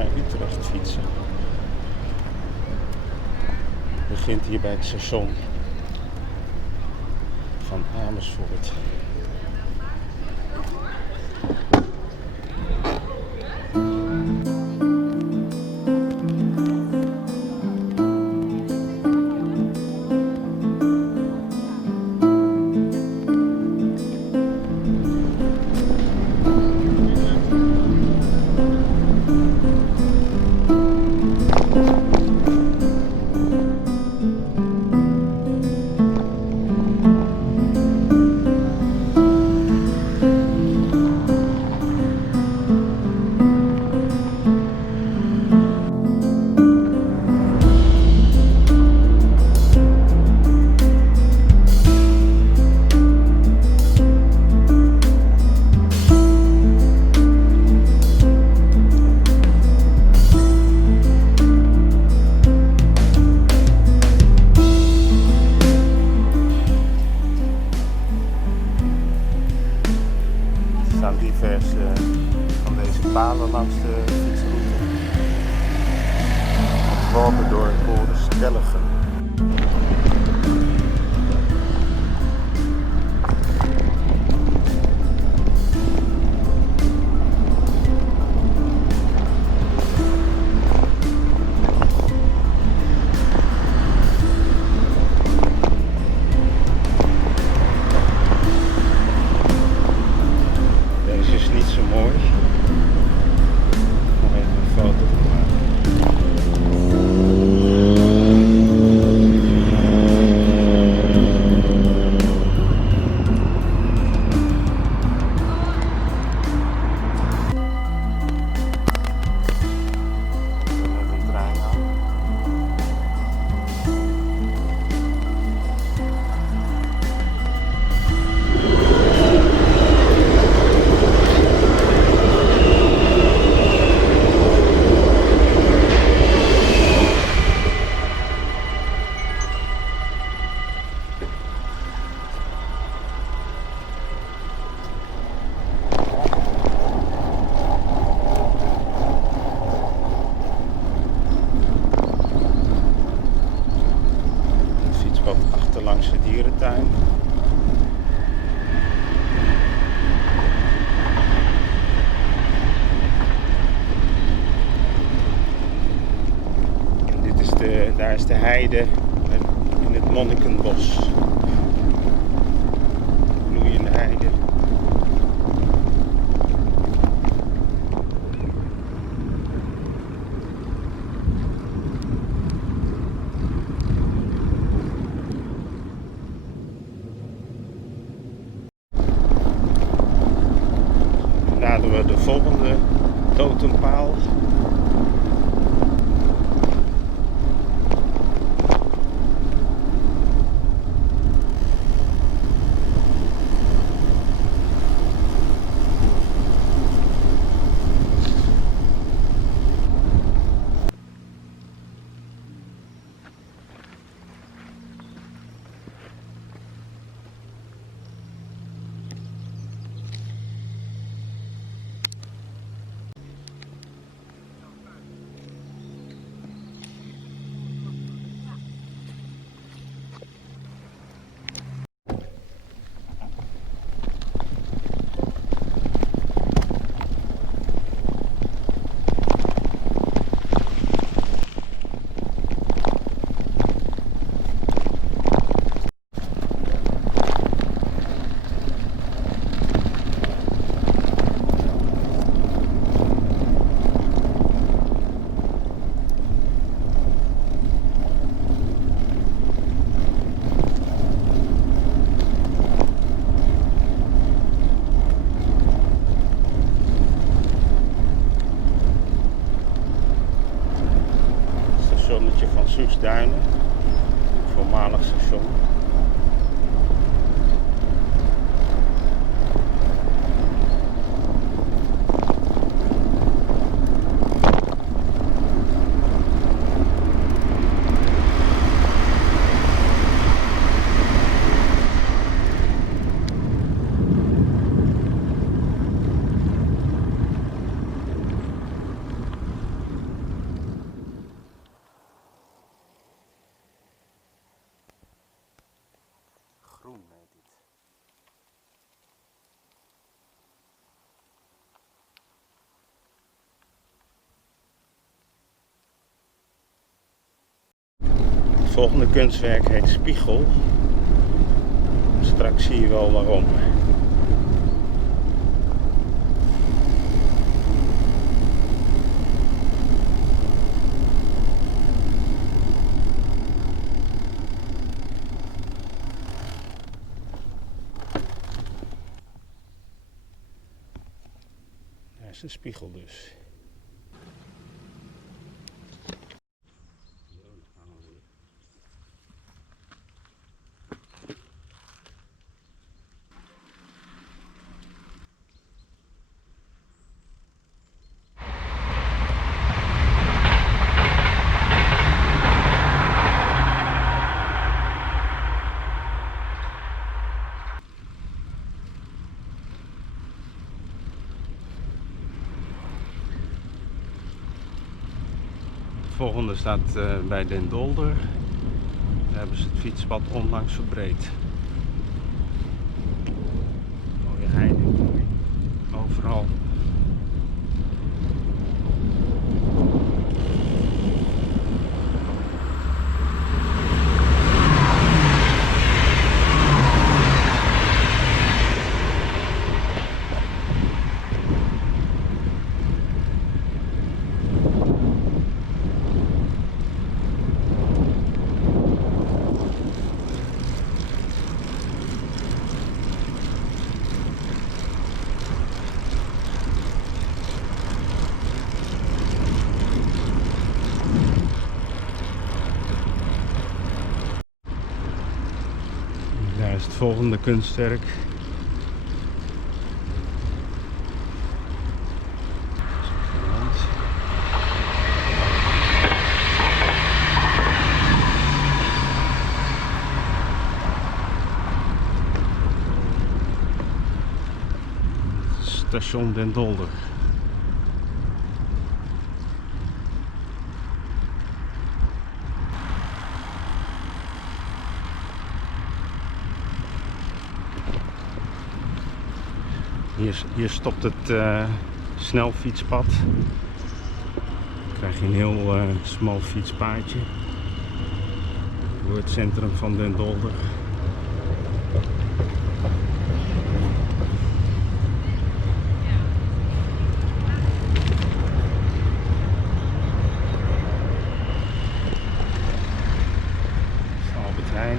naar Utrecht fietsen. Het begint hier bij het station van Amersfoort. Er staan diverse van deze palen langs de fietsroute. Ontworpen door Boris Tellegen. Deze is niet zo mooi. Nog even een foto van maken. Met een trein aan. Fietspad achterlangs de dierentuin. Daar is de heide in het Monnikenbos. Bloeiende heide. Naderen we de volgende totempaal. Stationnetje van Soestduinen, voormalig station. groen heet dit. Het volgende kunstwerk heet Spiegel. Straks zie je wel waarom. Daar is een spiegel dus. Het volgende staat bij Den Dolder. Daar hebben ze het fietspad onlangs verbreed. Mooie heide, overal. Daar is het volgende kunstwerk. Station Den Dolder. Hier stopt het snelfietspad. Dan krijg je een heel smal fietspaadje door het centrum van Den Dolder. Albert Heijn.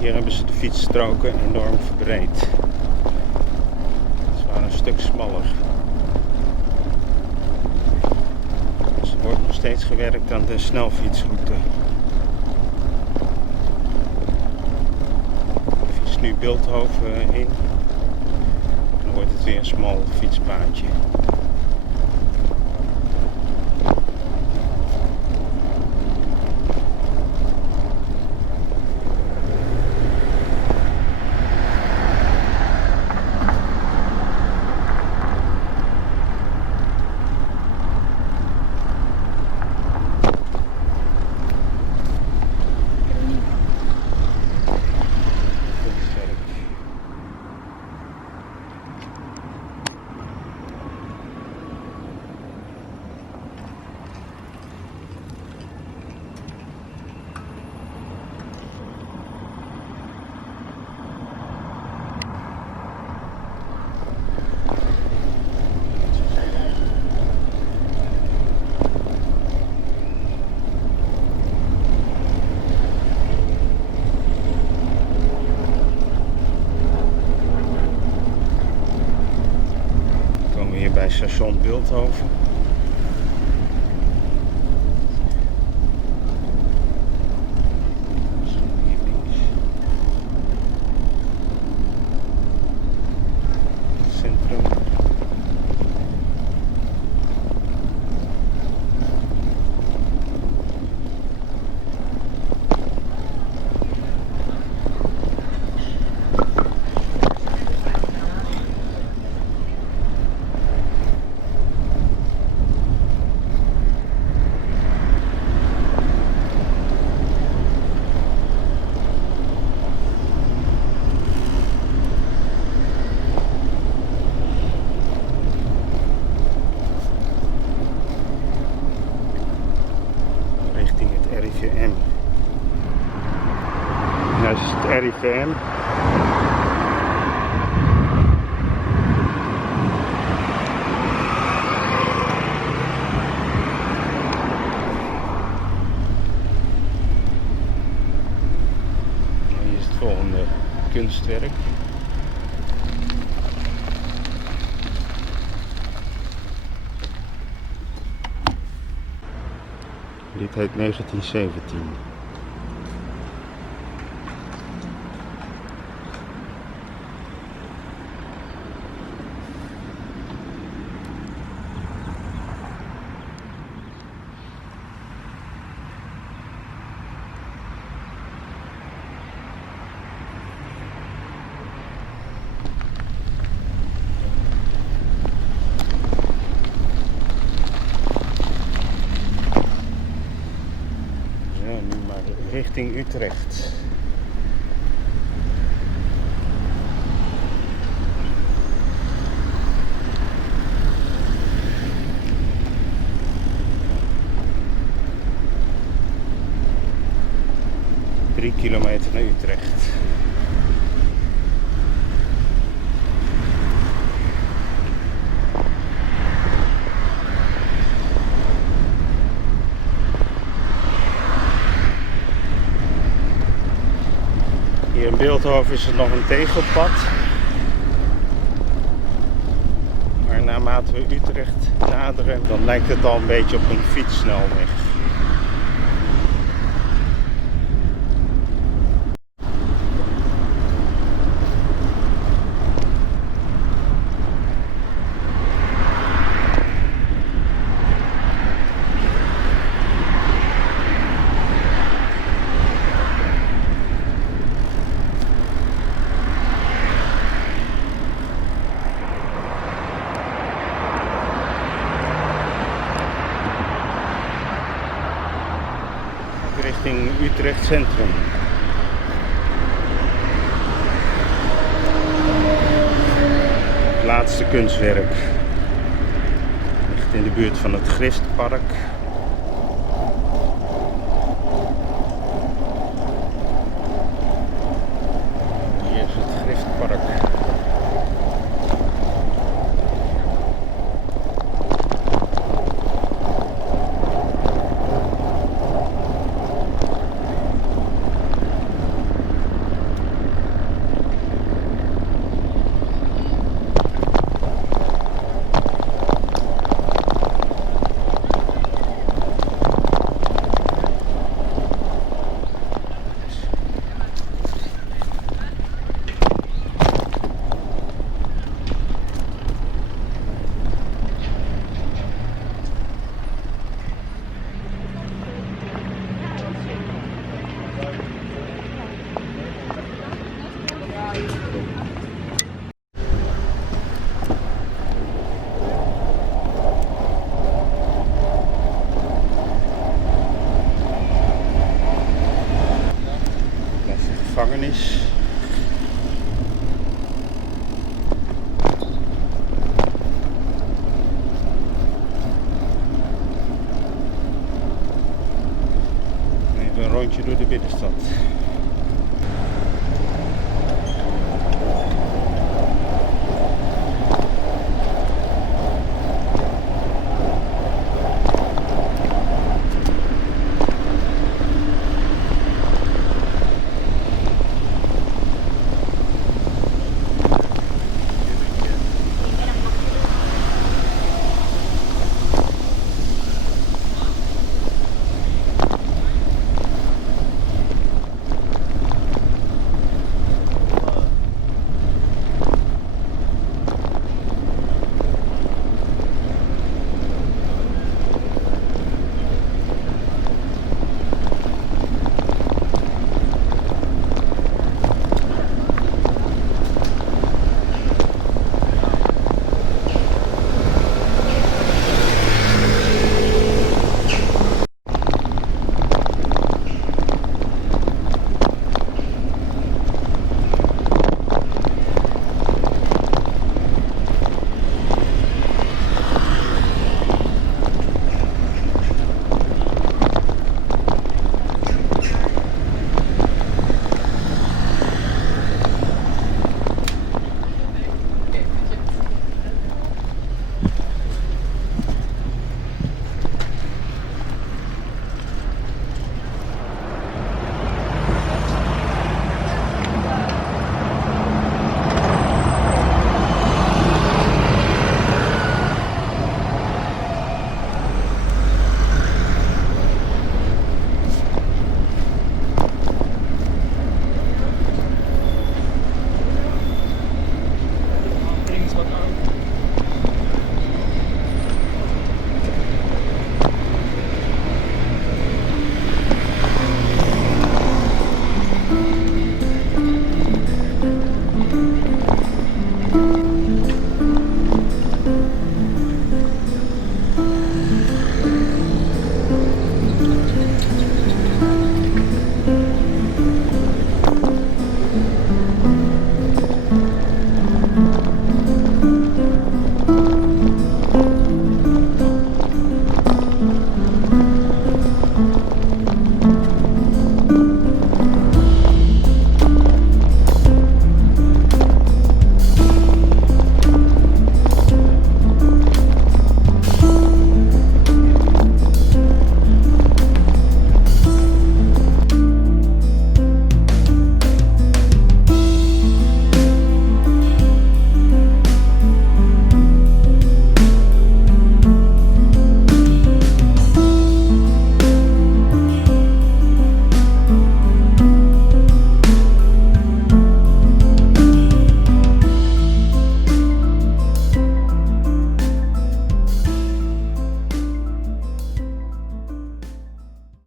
Hier hebben ze de fietsstroken enorm verbreed. Ze waren een stuk smaller. Dus er wordt nog steeds gewerkt aan de snelfietsroute. Ik fiets nu Bilthoven in. Dan wordt het weer een smal fietspaadje. Bij station Bilthoven. Hier links. Centrum. Dit heet 1917. Nu maar richting Utrecht. Drie kilometer naar Utrecht. Hier in Bilthoven is er nog een tegelpad. Maar naarmate we Utrecht naderen, dan lijkt het al een beetje op een fietssnelweg. Richting Utrecht Centrum. Het laatste kunstwerk ligt in de buurt van het Griftpark. Hier is het Griftpark. Gevangenis. Even een rondje door de binnenstad.